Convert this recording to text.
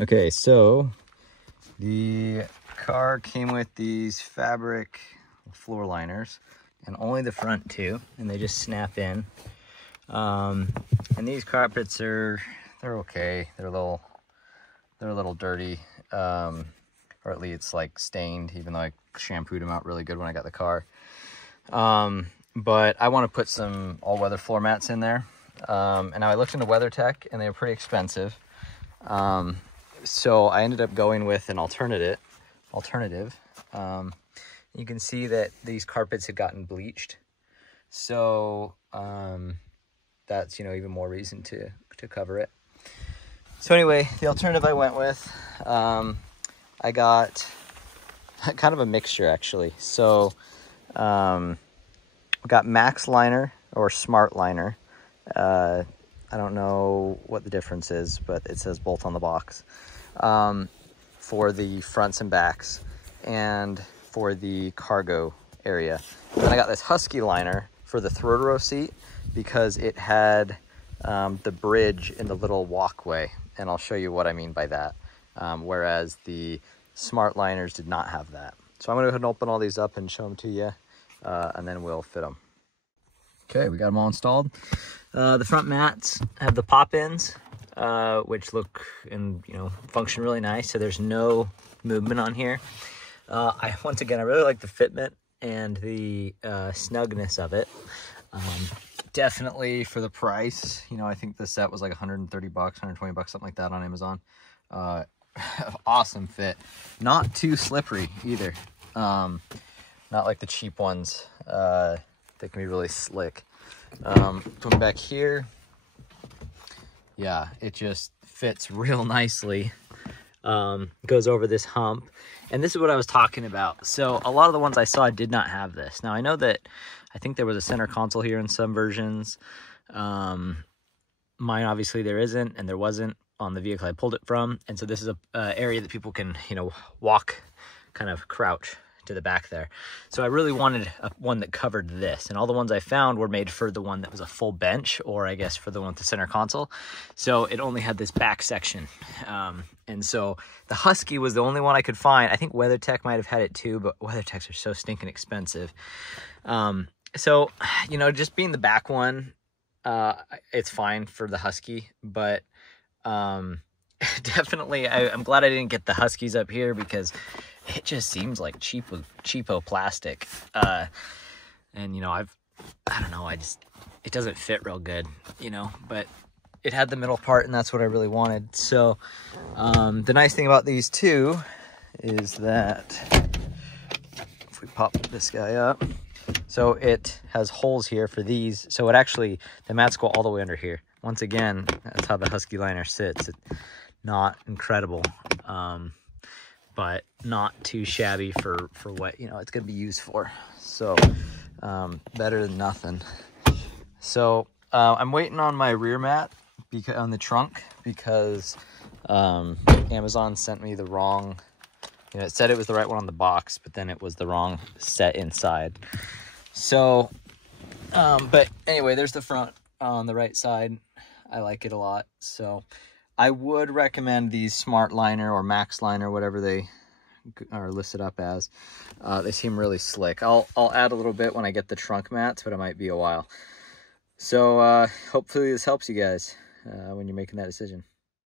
Okay, so the car came with these fabric floor liners, and only the front two, and they just snap in. And these carpets they're okay. They're a little dirty, or at least it's like stained, even though I shampooed them out really good when I got the car. But I want to put some all-weather floor mats in there. And I looked into WeatherTech, and they were pretty expensive. So I ended up going with an alternative. You can see that these carpets had gotten bleached. So that's, even more reason to cover it. So anyway, the alternative I went with, I got kind of a mixture actually. So got Max Liner or Smart Liner. I don't know what the difference is, but it says both on the box, for the fronts and backs and for the cargo area. And then I got this Husky Liner for the third row seat because it had the bridge in the little walkway, and I'll show you what I mean by that, whereas the Smart Liners did not have that. So I'm going to go ahead and open all these up and show them to you, and then we'll fit them. Okay, we got them all installed. The front mats have the pop-ins, which look and function really nice. So there's no movement on here. Once again, I really like the fitment and the snugness of it. Definitely for the price, I think the set was like 130 bucks, 120 bucks, something like that on Amazon. Awesome fit. Not too slippery either. Not like the cheap ones. They can be really slick. Coming back here, yeah, it just fits real nicely. Goes over this hump, and this is what I was talking about. So a lot of the ones I saw did not have this. Now I know that I think there was a center console here in some versions. Mine obviously there isn't, and there wasn't on the vehicle I pulled it from. And so this is a area that people can walk, kind of crouch to the back there. So I really wanted one that covered this, and all the ones I found were made for the one that was a full bench, or I guess for the one with the center console. So it only had this back section, and so the Husky was the only one I could find. I think WeatherTech might have had it too, but WeatherTechs are so stinking expensive. So just being the back one, it's fine for the Husky, but definitely I'm glad I didn't get the Huskies up here, because it just seems like cheapo plastic. And I don't know, it doesn't fit real good, but it had the middle part, and that's what I really wanted. So the nice thing about these two is that if we pop this guy up, so it has holes here for these. So the mats go all the way under here. Once again, that's how the Husky Liner sits. It's not incredible, but not too shabby for what it's going to be used for. So better than nothing. So I'm waiting on my rear mat on the trunk, because Amazon sent me the wrong, it said it was the right one on the box, but then it was the wrong set inside. So but anyway, there's the front on the right side. I like it a lot. So I would recommend these Smart Liner or Max Liner, whatever they are listed up as. They seem really slick. I'll add a little bit when I get the trunk mats, but it might be a while. So hopefully this helps you guys when you're making that decision.